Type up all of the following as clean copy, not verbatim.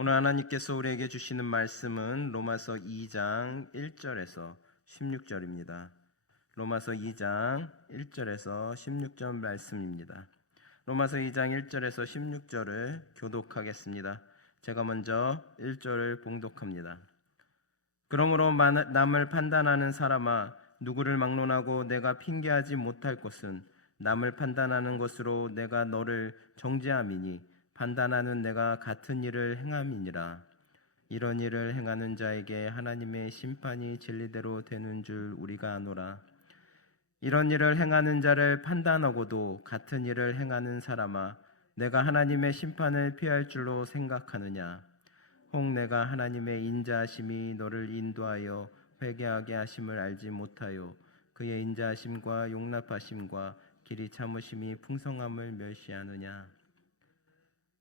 오늘 하나님께서 우리에게 주시는 말씀은 로마서 2장 1절에서 16절입니다. 로마서 2장 1절에서 16절 말씀입니다. 로마서 2장 1절에서 16절을 교독하겠습니다. 제가 먼저 1절을 봉독합니다. 그러므로 남을 판단하는 사람아, 누구를 막론하고 내가 핑계하지 못할 것은 남을 판단하는 것으로 내가 너를 정죄함이니 판단하는 내가 같은 일을 행함이니라. 이런 일을 행하는 자에게 하나님의 심판이 진리대로 되는 줄 우리가 아노라. 이런 일을 행하는 자를 판단하고도 같은 일을 행하는 사람아, 내가 하나님의 심판을 피할 줄로 생각하느냐? 혹 내가 하나님의 인자하심이 너를 인도하여 회개하게 하심을 알지 못하여 그의 인자하심과 용납하심과 길이 참으심이 풍성함을 멸시하느냐?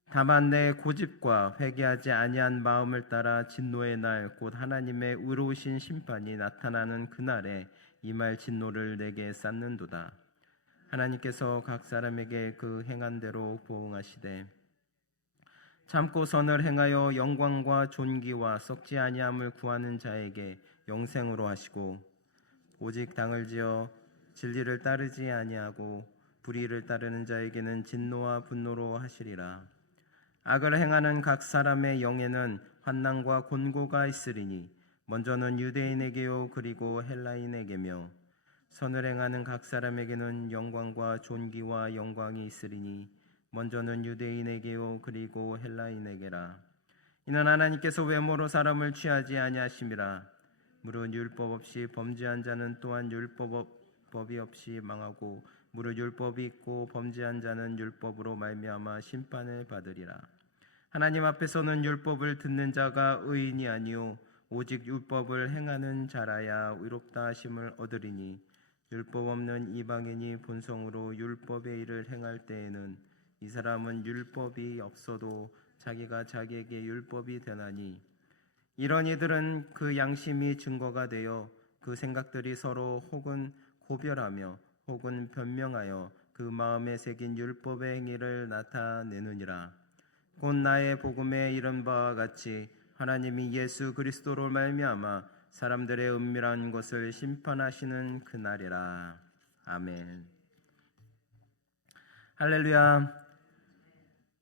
다만 내 고집과 회개하지 아니한 마음을 따라 진노의 날 곧 하나님의 의로우신 심판이 나타나는 그날에 임할 진노를 내게 쌓는도다. 하나님께서 각 사람에게 그 행한 대로 보응하시되 참고 선을 행하여 영광과 존귀와 썩지 아니함을 구하는 자에게 영생으로 하시고 오직 당을 지어 진리를 따르지 아니하고 불의를 따르는 자에게는 진노와 분노로 하시리라. 악을 행하는 각 사람의 영에는 환난과 곤고가 있으리니 먼저는 유대인에게요 그리고 헬라인에게며 선을 행하는 각 사람에게는 영광과 존귀와 영광이 있으리니 먼저는 유대인에게요 그리고 헬라인에게라. 이는 하나님께서 외모로 사람을 취하지 아니하심이라. 무릇 율법 없이 범죄한 자는 또한 율법이 없이 망하고 무릇 율법이 있고 범죄한 자는 율법으로 말미암아 심판을 받으리라. 하나님 앞에서는 율법을 듣는 자가 의인이 아니요 오직 율법을 행하는 자라야 의롭다 하심을 얻으리니 율법 없는 이방인이 본성으로 율법의 일을 행할 때에는 이 사람은 율법이 없어도 자기가 자기에게 율법이 되나니 이런 이들은 그 양심이 증거가 되어 그 생각들이 서로 혹은 고별하며 혹은 변명하여 그 마음에 새긴 율법의 행위를 나타내느니라. 곧 나의 복음에 이른 바와 같이 하나님이 예수 그리스도로 말미암아 사람들의 은밀한 것을 심판하시는 그날이라. 아멘. 할렐루야.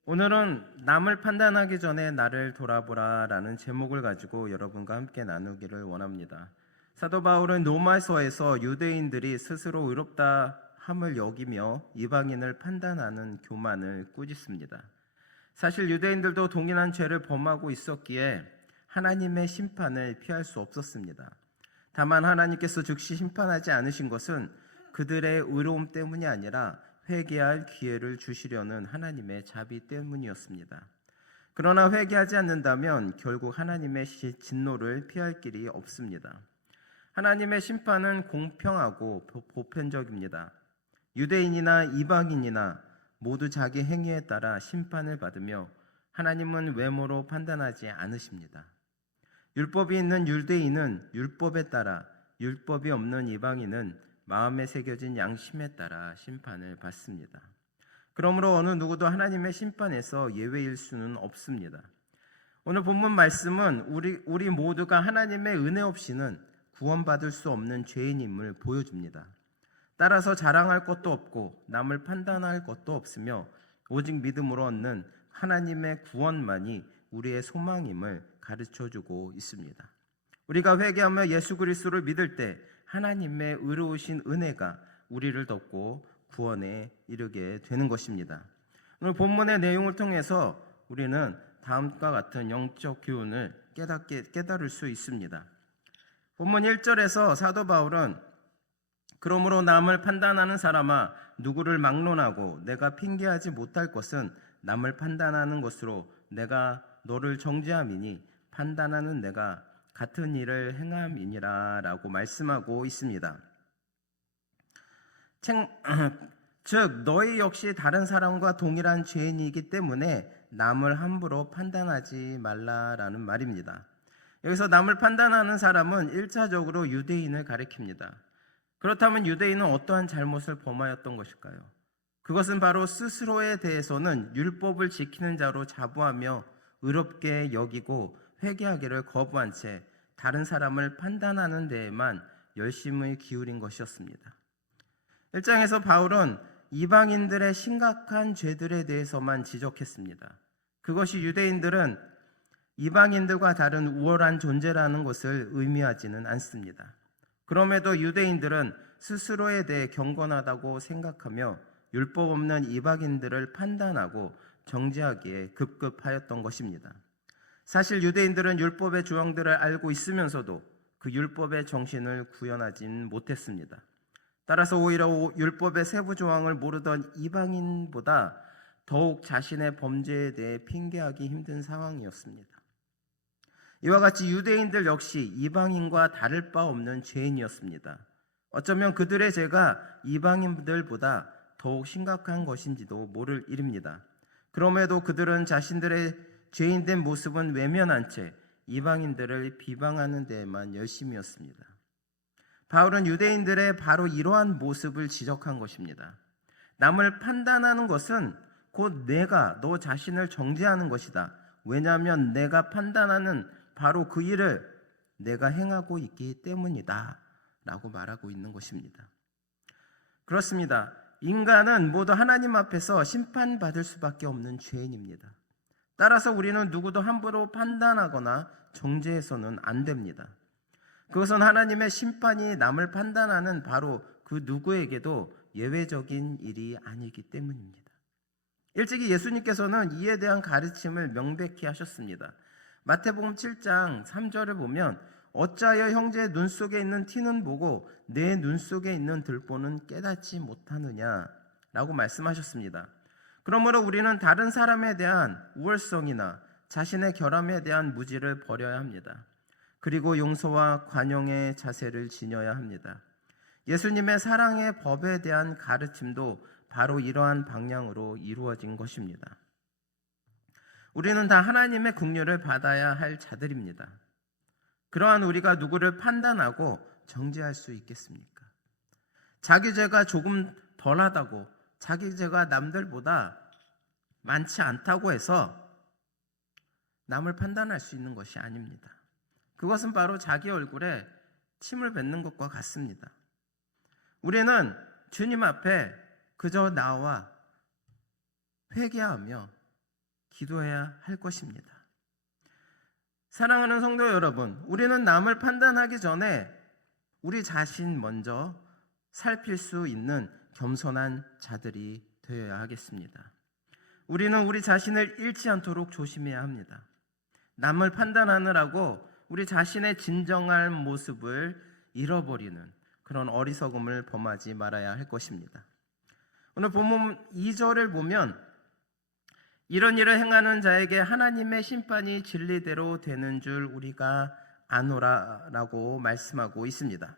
오늘은 남을 판단하기 전에 나를 돌아보라라는 제목을 가지고 여러분과 함께 나누기를 원합니다. 사도 바울은 로마서에서 유대인들이 스스로 의롭다 함을 여기며 이방인을 판단하는 교만을 꾸짖습니다. 사실 유대인들도 동일한 죄를 범하고 있었기에 하나님의 심판을 피할 수 없었습니다. 다만 하나님께서 즉시 심판하지 않으신 것은 그들의 의로움 때문이 아니라 회개할 기회를 주시려는 하나님의 자비 때문이었습니다. 그러나 회개하지 않는다면 결국 하나님의 진노를 피할 길이 없습니다. 하나님의 심판은 공평하고 보편적입니다. 유대인이나 이방인이나 모두 자기 행위에 따라 심판을 받으며 하나님은 외모로 판단하지 않으십니다. 율법이 있는 유대인은 율법에 따라, 율법이 없는 이방인은 마음에 새겨진 양심에 따라 심판을 받습니다. 그러므로 어느 누구도 하나님의 심판에서 예외일 수는 없습니다. 오늘 본문 말씀은 우리 모두가 하나님의 은혜 없이는 구원받을 수 없는 죄인임을 보여줍니다. 따라서 자랑할 것도 없고 남을 판단할 것도 없으며 오직 믿음으로 얻는 하나님의 구원만이 우리의 소망임을 가르쳐주고 있습니다. 우리가 회개하며 예수 그리스도를 믿을 때 하나님의 의로우신 은혜가 우리를 덮고 구원에 이르게 되는 것입니다. 오늘 본문의 내용을 통해서 우리는 다음과 같은 영적 교훈을 깨달을 수 있습니다. 본문 1절에서 사도 바울은 그러므로 남을 판단하는 사람아, 누구를 막론하고 내가 핑계하지 못할 것은 남을 판단하는 것으로 내가 너를 정죄함이니 판단하는 내가 같은 일을 행함이니라 라고 말씀하고 있습니다. 즉 너희 역시 다른 사람과 동일한 죄인이기 때문에 남을 함부로 판단하지 말라라는 말입니다. 여기서 남을 판단하는 사람은 1차적으로 유대인을 가리킵니다. 그렇다면 유대인은 어떠한 잘못을 범하였던 것일까요? 그것은 바로 스스로에 대해서는 율법을 지키는 자로 자부하며 의롭게 여기고 회개하기를 거부한 채 다른 사람을 판단하는 데에만 열심을 기울인 것이었습니다. 1장에서 바울은 이방인들의 심각한 죄들에 대해서만 지적했습니다. 그것이 유대인들은 이방인들과 다른 우월한 존재라는 것을 의미하지는 않습니다. 그럼에도 유대인들은 스스로에 대해 경건하다고 생각하며 율법 없는 이방인들을 판단하고 정죄하기에 급급하였던 것입니다. 사실 유대인들은 율법의 조항들을 알고 있으면서도 그 율법의 정신을 구현하진 못했습니다. 따라서 오히려 율법의 세부 조항을 모르던 이방인보다 더욱 자신의 범죄에 대해 핑계하기 힘든 상황이었습니다. 이와 같이 유대인들 역시 이방인과 다를 바 없는 죄인이었습니다. 어쩌면 그들의 죄가 이방인들보다 더욱 심각한 것인지도 모를 일입니다. 그럼에도 그들은 자신들의 죄인된 모습은 외면한 채 이방인들을 비방하는 데에만 열심이었습니다. 바울은 유대인들의 바로 이러한 모습을 지적한 것입니다. 남을 판단하는 것은 곧 내가 너 자신을 정죄하는 것이다. 왜냐하면 내가 판단하는 바로 그 일을 내가 행하고 있기 때문이다 라고 말하고 있는 것입니다. 그렇습니다. 인간은 모두 하나님 앞에서 심판받을 수밖에 없는 죄인입니다. 따라서 우리는 누구도 함부로 판단하거나 정죄해서는 안 됩니다. 그것은 하나님의 심판이 남을 판단하는 바로 그 누구에게도 예외적인 일이 아니기 때문입니다. 일찍이 예수님께서는 이에 대한 가르침을 명백히 하셨습니다. 마태복음 7장 3절을 보면 어찌하여 형제의 눈 속에 있는 티는 보고 내 눈 속에 있는 들보는 깨닫지 못하느냐 라고 말씀하셨습니다. 그러므로 우리는 다른 사람에 대한 우월성이나 자신의 결함에 대한 무지를 버려야 합니다. 그리고 용서와 관용의 자세를 지녀야 합니다. 예수님의 사랑의 법에 대한 가르침도 바로 이러한 방향으로 이루어진 것입니다. 우리는 다 하나님의 긍휼을 받아야 할 자들입니다. 그러한 우리가 누구를 판단하고 정죄할 수 있겠습니까? 자기 죄가 조금 덜하다고, 자기 죄가 남들보다 많지 않다고 해서 남을 판단할 수 있는 것이 아닙니다. 그것은 바로 자기 얼굴에 침을 뱉는 것과 같습니다. 우리는 주님 앞에 그저 나와 회개하며 기도해야 할 것입니다. 사랑하는 성도 여러분, 우리는 남을 판단하기 전에 우리 자신 먼저 살필 수 있는 겸손한 자들이 되어야 하겠습니다. 우리는 우리 자신을 잃지 않도록 조심해야 합니다. 남을 판단하느라고 우리 자신의 진정한 모습을 잃어버리는 그런 어리석음을 범하지 말아야 할 것입니다. 오늘 본문 2절을 보면 이런 일을 행하는 자에게 하나님의 심판이 진리대로 되는 줄 우리가 아노라라고 말씀하고 있습니다.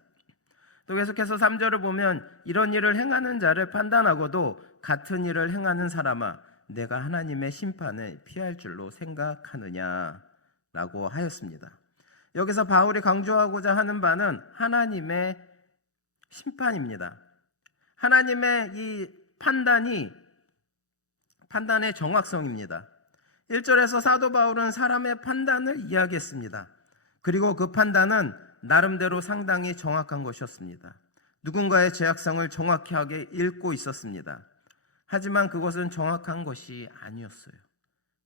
또 계속해서 3절을 보면 이런 일을 행하는 자를 판단하고도 같은 일을 행하는 사람아 내가 하나님의 심판을 피할 줄로 생각하느냐라고 하였습니다. 여기서 바울이 강조하고자 하는 바는 하나님의 심판입니다. 하나님의 이 판단의 정확성입니다. 1절에서 사도 바울은 사람의 판단을 이야기했습니다. 그리고 그 판단은 나름대로 상당히 정확한 것이었습니다. 누군가의 죄악성을 정확하게 읽고 있었습니다. 하지만 그것은 정확한 것이 아니었어요.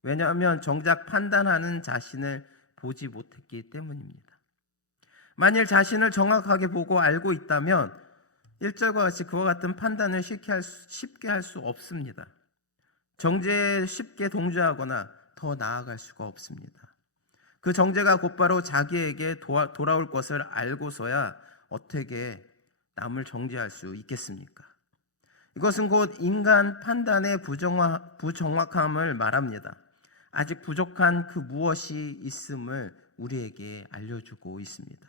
왜냐하면 정작 판단하는 자신을 보지 못했기 때문입니다. 만일 자신을 정확하게 보고 알고 있다면 1절과 같이 그와 같은 판단을 쉽게 할 수 없습니다. 정죄에 쉽게 동조하거나 더 나아갈 수가 없습니다. 그 정죄가 곧바로 자기에게 돌아올 것을 알고서야 어떻게 남을 정죄할 수 있겠습니까? 이것은 곧 인간 판단의 부정확함을 말합니다. 아직 부족한 그 무엇이 있음을 우리에게 알려주고 있습니다.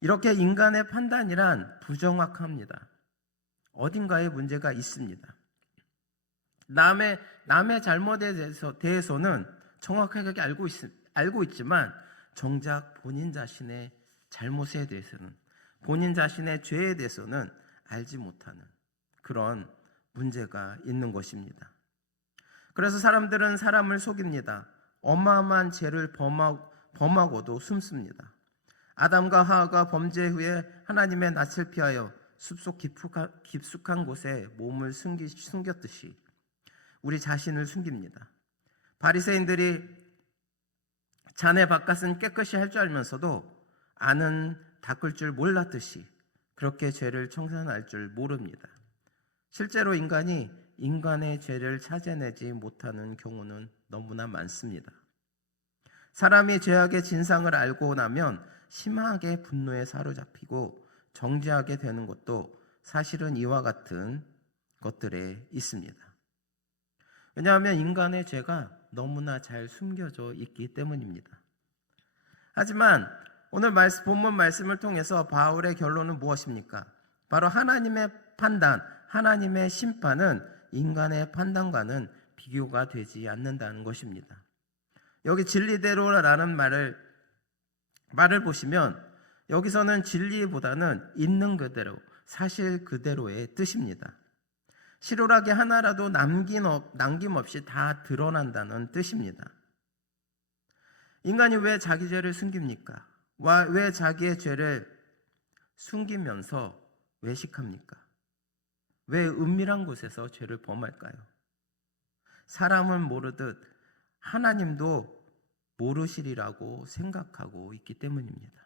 이렇게 인간의 판단이란 부정확합니다. 어딘가에 문제가 있습니다. 남의 잘못에 대해서는 정확하게 알고 있지만 정작 본인 자신의 잘못에 대해서는, 본인 자신의 죄에 대해서는 알지 못하는 그런 문제가 있는 것입니다. 그래서 사람들은 사람을 속입니다. 어마어마한 죄를 범하고도 숨습니다. 아담과 하와가 범죄 후에 하나님의 낯을 피하여 숲속 깊숙한 곳에 몸을 숨겼듯이 우리 자신을 숨깁니다. 바리새인들이 자네 바깥은 깨끗이 할 줄 알면서도 안은 닦을 줄 몰랐듯이 그렇게 죄를 청산할 줄 모릅니다. 실제로 인간이 인간의 죄를 찾아내지 못하는 경우는 너무나 많습니다. 사람이 죄악의 진상을 알고 나면 심하게 분노에 사로잡히고 정죄하게 되는 것도 사실은 이와 같은 것들에 있습니다. 왜냐하면 인간의 죄가 너무나 잘 숨겨져 있기 때문입니다. 하지만 오늘 본문 말씀을 통해서 바울의 결론은 무엇입니까? 바로 하나님의 판단, 하나님의 심판은 인간의 판단과는 비교가 되지 않는다는 것입니다. 여기 진리대로라는 말을 보시면 여기서는 진리보다는 있는 그대로, 사실 그대로의 뜻입니다. 실오라기 하나라도 남김없이 다 드러난다는 뜻입니다. 인간이 왜 자기 죄를 숨깁니까? 왜 자기의 죄를 숨기면서 외식합니까? 왜 은밀한 곳에서 죄를 범할까요? 사람은 모르듯 하나님도 모르시리라고 생각하고 있기 때문입니다.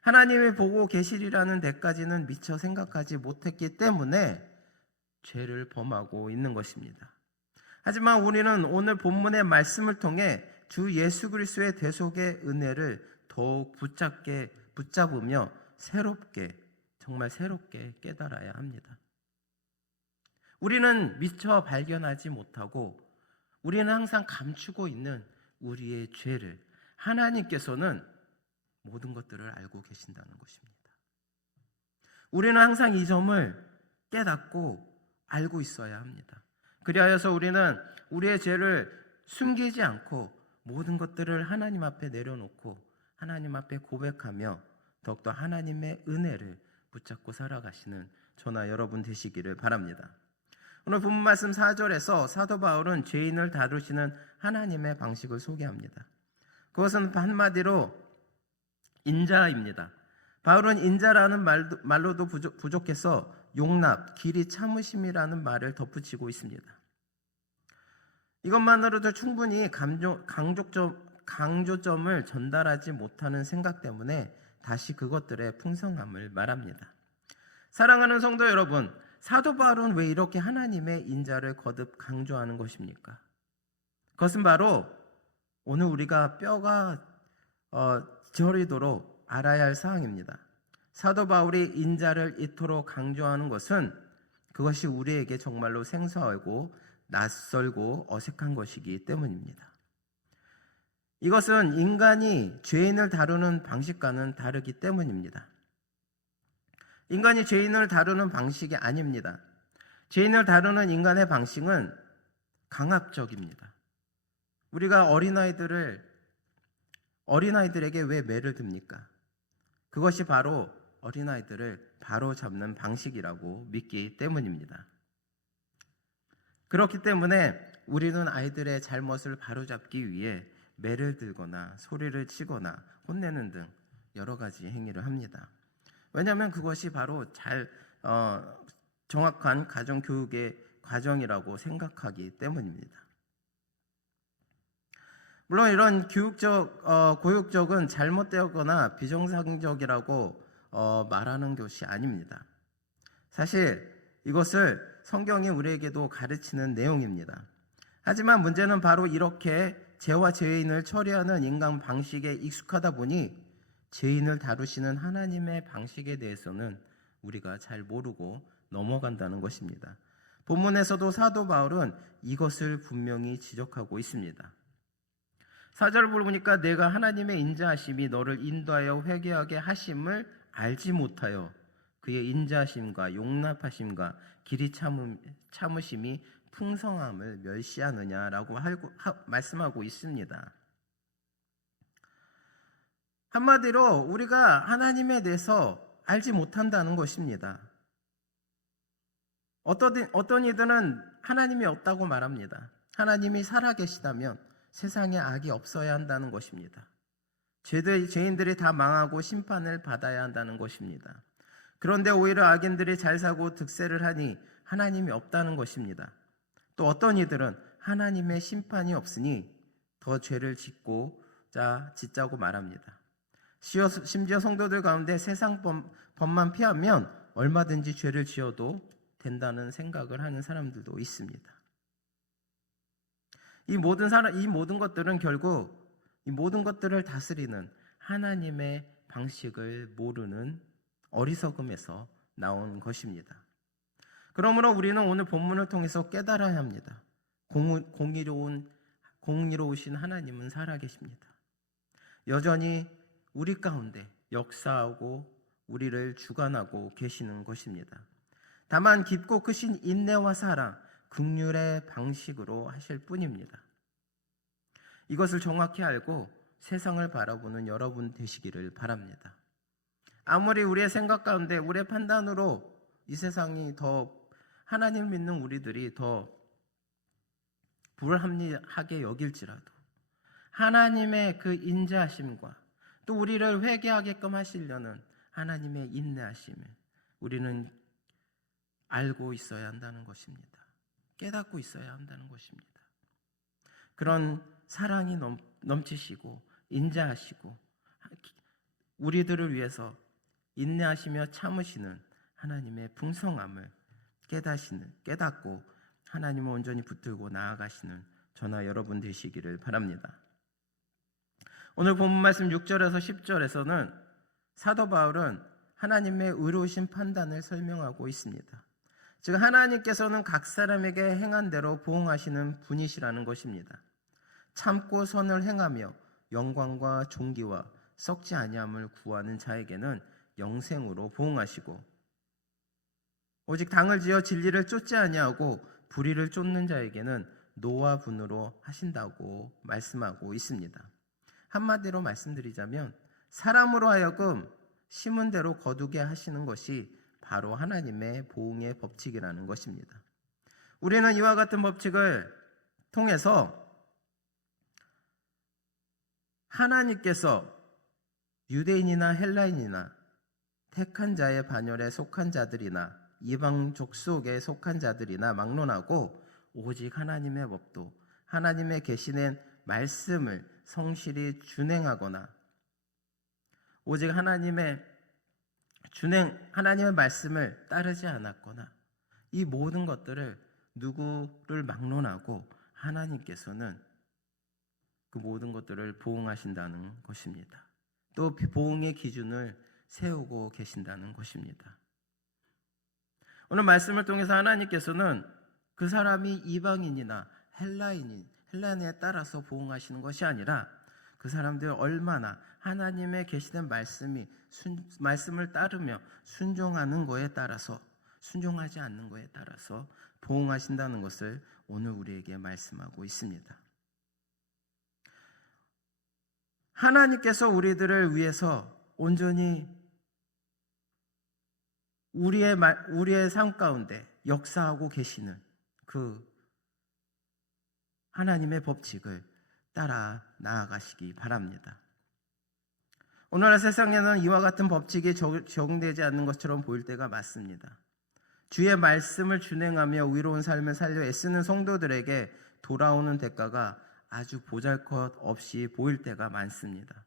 하나님이 보고 계시리라는 데까지는 미처 생각하지 못했기 때문에 죄를 범하고 있는 것입니다. 하지만 우리는 오늘 본문의 말씀을 통해 주 예수 그리스도의 대속의 은혜를 더욱 붙잡으며 정말 새롭게 깨달아야 합니다. 우리는 미처 발견하지 못하고 우리는 항상 감추고 있는 우리의 죄를 하나님께서는 모든 것들을 알고 계신다는 것입니다. 우리는 항상 이 점을 깨닫고 알고 있어야 합니다. 그리하여서 우리는 우리의 죄를 숨기지 않고 모든 것들을 하나님 앞에 내려놓고 하나님 앞에 고백하며 더욱더 하나님의 은혜를 붙잡고 살아가시는 저나 여러분 되시기를 바랍니다. 오늘 본문 말씀 4절에서 사도 바울은 죄인을 다루시는 하나님의 방식을 소개합니다. 그것은 한마디로 인자입니다. 바울은 인자라는 말로도 부족해서 용납, 길이 참으심이라는 말을 덧붙이고 있습니다. 이것만으로도 충분히 강조점을 전달하지 못하는 생각 때문에 다시 그것들의 풍성함을 말합니다. 사랑하는 성도 여러분, 사도 바울은 왜 이렇게 하나님의 인자를 거듭 강조하는 것입니까? 그것은 바로 오늘 우리가 뼈가 저리도록 알아야 할 사항입니다. 사도 바울이 인자를 이토록 강조하는 것은 그것이 우리에게 정말로 생소하고 낯설고 어색한 것이기 때문입니다. 이것은 인간이 죄인을 다루는 방식과는 다르기 때문입니다. 인간이 죄인을 다루는 방식이 아닙니다. 죄인을 다루는 인간의 방식은 강압적입니다. 우리가 어린아이들에게 왜 매를 듭니까? 그것이 바로 어린아이들을 바로잡는 방식이라고 믿기 때문입니다. 그렇기 때문에 우리는 아이들의 잘못을 바로잡기 위해 매를 들거나 소리를 치거나 혼내는 등 여러 가지 행위를 합니다. 왜냐하면 그것이 바로 정확한 가정교육의 과정이라고 생각하기 때문입니다. 물론 이런 교육적은 잘못되거나 비정상적이라고 말하는 것이 아닙니다. 사실 이것을 성경이 우리에게도 가르치는 내용입니다. 하지만 문제는 바로 이렇게 죄와 죄인을 처리하는 인간 방식에 익숙하다 보니 죄인을 다루시는 하나님의 방식에 대해서는 우리가 잘 모르고 넘어간다는 것입니다. 본문에서도 사도 바울은 이것을 분명히 지적하고 있습니다. 4절을 보니까 내가 하나님의 인자하심이 너를 인도하여 회개하게 하심을 알지 못하여 그의 인자하심과 용납하심과 길이 참으심이 풍성함을 멸시하느냐라고 말씀하고 있습니다. 한마디로 우리가 하나님에 대해서 알지 못한다는 것입니다. 어떤 이들은 하나님이 없다고 말합니다. 하나님이 살아계시다면 세상에 악이 없어야 한다는 것입니다. 죄인들이 다 망하고 심판을 받아야 한다는 것입니다. 그런데 오히려 악인들이 잘 사고 득세를 하니 하나님이 없다는 것입니다. 또 어떤 이들은 하나님의 심판이 없으니 더 죄를 짓자고 말합니다. 심지어 성도들 가운데 세상 법만 피하면 얼마든지 죄를 지어도 된다는 생각을 하는 사람들도 있습니다. 이 모든 것들은 결국 이 모든 것들을 다스리는 하나님의 방식을 모르는 어리석음에서 나온 것입니다. 그러므로 우리는 오늘 본문을 통해서 깨달아야 합니다. 공의로우신 하나님은 살아계십니다. 여전히 우리 가운데 역사하고 우리를 주관하고 계시는 것입니다. 다만 깊고 크신 인내와 사랑, 긍휼의 방식으로 하실 뿐입니다. 이것을 정확히 알고 세상을 바라보는 여러분 되시기를 바랍니다. 아무리 우리의 생각 가운데 우리의 판단으로 이 세상이 더 하나님을 믿는 우리들이 더 불합리하게 여길지라도 하나님의 그 인자하심과 또 우리를 회개하게끔 하시려는 하나님의 인내하심을 우리는 알고 있어야 한다는 것입니다. 깨닫고 있어야 한다는 것입니다. 그런 사랑이 넘치시고 인자하시고 우리들을 위해서 인내하시며 참으시는 하나님의 풍성함을 깨닫고 하나님을 온전히 붙들고 나아가시는 저나 여러분 되시기를 바랍니다. 오늘 본문 말씀 6절에서 10절에서는 사도 바울은 하나님의 의로우신 판단을 설명하고 있습니다. 즉 하나님께서는 각 사람에게 행한 대로 보응하시는 분이시라는 것입니다. 참고 선을 행하며 영광과 존귀와 썩지 아니함을 구하는 자에게는 영생으로 보응하시고 오직 당을 지어 진리를 쫓지 아니하고 불의를 쫓는 자에게는 노와 분으로 하신다고 말씀하고 있습니다. 한마디로 말씀드리자면 사람으로 하여금 심은 대로 거두게 하시는 것이 바로 하나님의 보응의 법칙이라는 것입니다. 우리는 이와 같은 법칙을 통해서 하나님께서 유대인이나 헬라인이나 택한 자의 반열에 속한 자들이나 이방 족속에 속한 자들이나 막론하고 오직 하나님의 법도 하나님의 계시낸 말씀을 성실히 준행하거나 오직 하나님의 말씀을 따르지 않았거나 이 모든 것들을 누구를 막론하고 하나님께서는 그 모든 것들을 보응하신다는 것입니다. 또 보응의 기준을 세우고 계신다는 것입니다. 오늘 말씀을 통해서 하나님께서는 그 사람이 이방인이나 헬라인에 따라서 보응하시는 것이 아니라 그 사람들이 얼마나 하나님의 계시된 말씀을 따르며 순종하는 거에 따라서 순종하지 않는 거에 따라서 보응하신다는 것을 오늘 우리에게 말씀하고 있습니다. 하나님께서 우리들을 위해서 온전히 우리의 삶 가운데 역사하고 계시는 그 하나님의 법칙을 따라 나아가시기 바랍니다. 오늘날 세상에는 이와 같은 법칙이 적용되지 않는 것처럼 보일 때가 많습니다. 주의 말씀을 준행하며 의로운 삶을 살려 애쓰는 성도들에게 돌아오는 대가가 아주 보잘것없이 보일 때가 많습니다.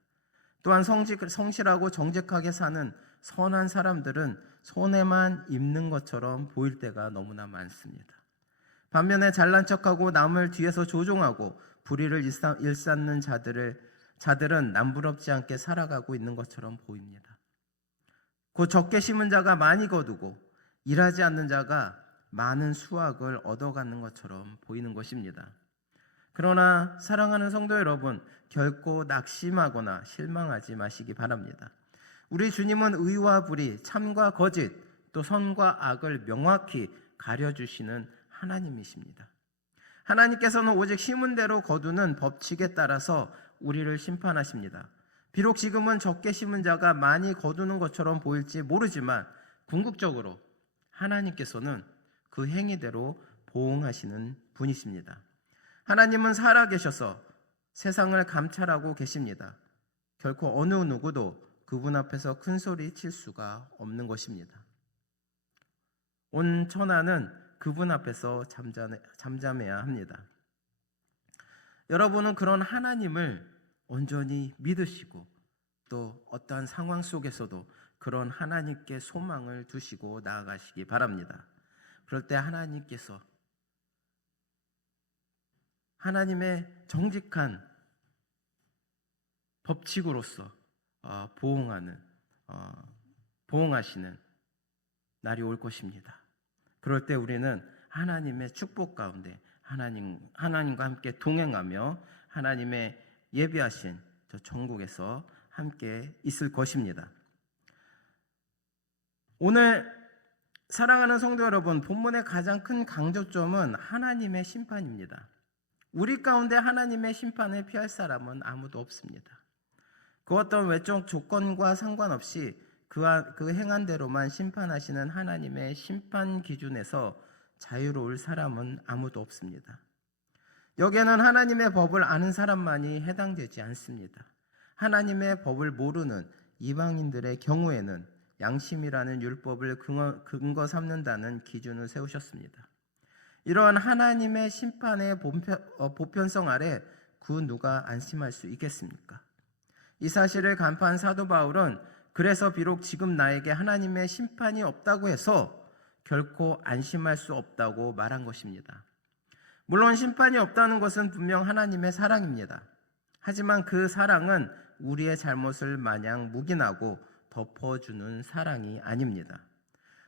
또한 성실하고 정직하게 사는 선한 사람들은 손해만 입는 것처럼 보일 때가 너무나 많습니다. 반면에 잘난 척하고 남을 뒤에서 조종하고 불의를 일삼는 자들은 남부럽지 않게 살아가고 있는 것처럼 보입니다. 곧 적게 심은 자가 많이 거두고 일하지 않는 자가 많은 수확을 얻어가는 것처럼 보이는 것입니다. 그러나 사랑하는 성도 여러분, 결코 낙심하거나 실망하지 마시기 바랍니다. 우리 주님은 의와 불의, 참과 거짓, 또 선과 악을 명확히 가려주시는 하나님이십니다. 하나님께서는 오직 심은 대로 거두는 법칙에 따라서 우리를 심판하십니다. 비록 지금은 적게 심은 자가 많이 거두는 것처럼 보일지 모르지만 궁극적으로 하나님께서는 그 행위대로 보응하시는 분이십니다. 하나님은 살아계셔서 세상을 감찰하고 계십니다. 결코 어느 누구도 그분 앞에서 큰 소리 칠 수가 없는 것입니다. 온 천하는 그분 앞에서 잠잠해야 합니다. 여러분은 그런 하나님을 온전히 믿으시고 또 어떠한 상황 속에서도 그런 하나님께 소망을 두시고 나아가시기 바랍니다. 그럴 때 하나님께서 하나님의 정직한 법칙으로서 보응하시는 날이 올 것입니다. 그럴 때 우리는 하나님의 축복 가운데 하나님과 함께 동행하며 하나님의 예비하신 저 천국에서 함께 있을 것입니다. 오늘 사랑하는 성도 여러분, 본문의 가장 큰 강조점은 하나님의 심판입니다. 우리 가운데 하나님의 심판을 피할 사람은 아무도 없습니다. 그 어떤 외적 조건과 상관없이 그 행한 대로만 심판하시는 하나님의 심판 기준에서 자유로울 사람은 아무도 없습니다. 여기에는 하나님의 법을 아는 사람만이 해당되지 않습니다. 하나님의 법을 모르는 이방인들의 경우에는 양심이라는 율법을 근거 삼는다는 기준을 세우셨습니다. 이러한 하나님의 심판의 보편성 아래 그 누가 안심할 수 있겠습니까? 이 사실을 간파한 사도 바울은 그래서 비록 지금 나에게 하나님의 심판이 없다고 해서 결코 안심할 수 없다고 말한 것입니다. 물론 심판이 없다는 것은 분명 하나님의 사랑입니다. 하지만 그 사랑은 우리의 잘못을 마냥 묵인하고 덮어주는 사랑이 아닙니다.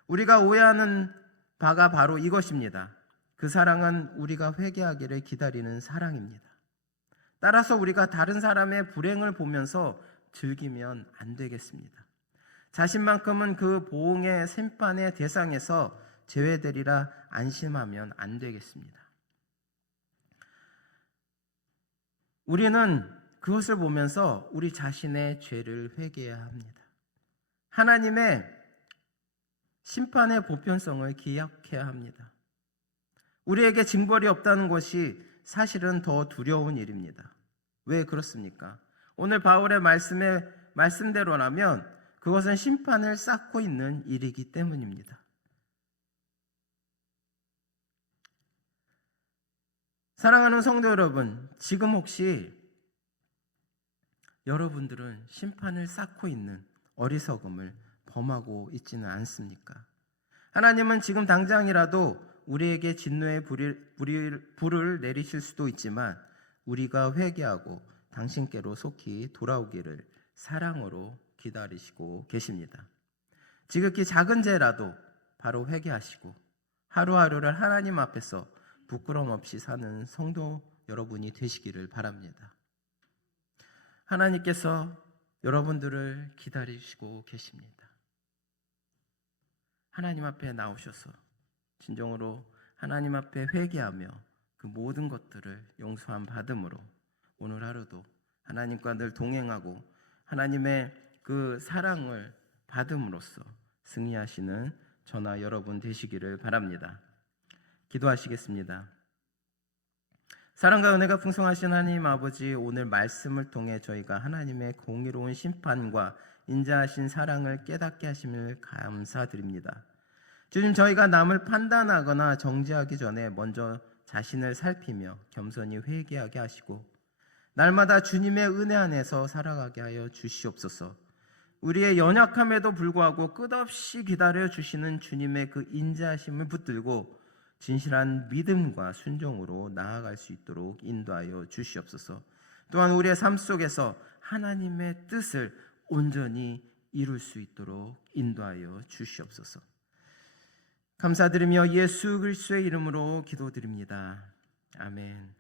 우리가 오해하는 바가 바로 이것입니다. 그 사랑은 우리가 회개하기를 기다리는 사랑입니다. 따라서 우리가 다른 사람의 불행을 보면서 즐기면 안 되겠습니다. 자신만큼은 그 보응의 심판의 대상에서 제외되리라 안심하면 안 되겠습니다. 우리는 그것을 보면서 우리 자신의 죄를 회개해야 합니다. 하나님의 심판의 보편성을 기억해야 합니다. 우리에게 징벌이 없다는 것이 사실은 더 두려운 일입니다. 왜 그렇습니까? 오늘 바울의 말씀대로라면 그것은 심판을 쌓고 있는 일이기 때문입니다. 사랑하는 성도 여러분, 지금 혹시 여러분들은 심판을 쌓고 있는 어리석음을 범하고 있지는 않습니까? 하나님은 지금 당장이라도 우리에게 진노의 불을 내리실 수도 있지만 우리가 회개하고 당신께로 속히 돌아오기를 사랑으로 기다리시고 계십니다. 지극히 작은 죄라도 바로 회개하시고 하루하루를 하나님 앞에서 부끄럼 없이 사는 성도 여러분이 되시기를 바랍니다. 하나님께서 여러분들을 기다리시고 계십니다. 하나님 앞에 나오셔서 진정으로 하나님 앞에 회개하며 그 모든 것들을 용서함 받음으로 오늘 하루도 하나님과 늘 동행하고 하나님의 그 사랑을 받음으로써 승리하시는 저나 여러분 되시기를 바랍니다. 기도하시겠습니다. 사랑과 은혜가 풍성하신 하나님 아버지, 오늘 말씀을 통해 저희가 하나님의 공의로운 심판과 인자하신 사랑을 깨닫게 하심을 감사드립니다. 주님, 저희가 남을 판단하거나 정죄하기 전에 먼저 자신을 살피며 겸손히 회개하게 하시고 날마다 주님의 은혜 안에서 살아가게 하여 주시옵소서. 우리의 연약함에도 불구하고 끝없이 기다려 주시는 주님의 그 인자하심을 붙들고 진실한 믿음과 순종으로 나아갈 수 있도록 인도하여 주시옵소서. 또한 우리의 삶 속에서 하나님의 뜻을 온전히 이룰 수 있도록 인도하여 주시옵소서. 감사드리며 예수 그리스도의 이름으로 기도드립니다. 아멘.